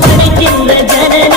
நினைக்கின்ற ஜனனி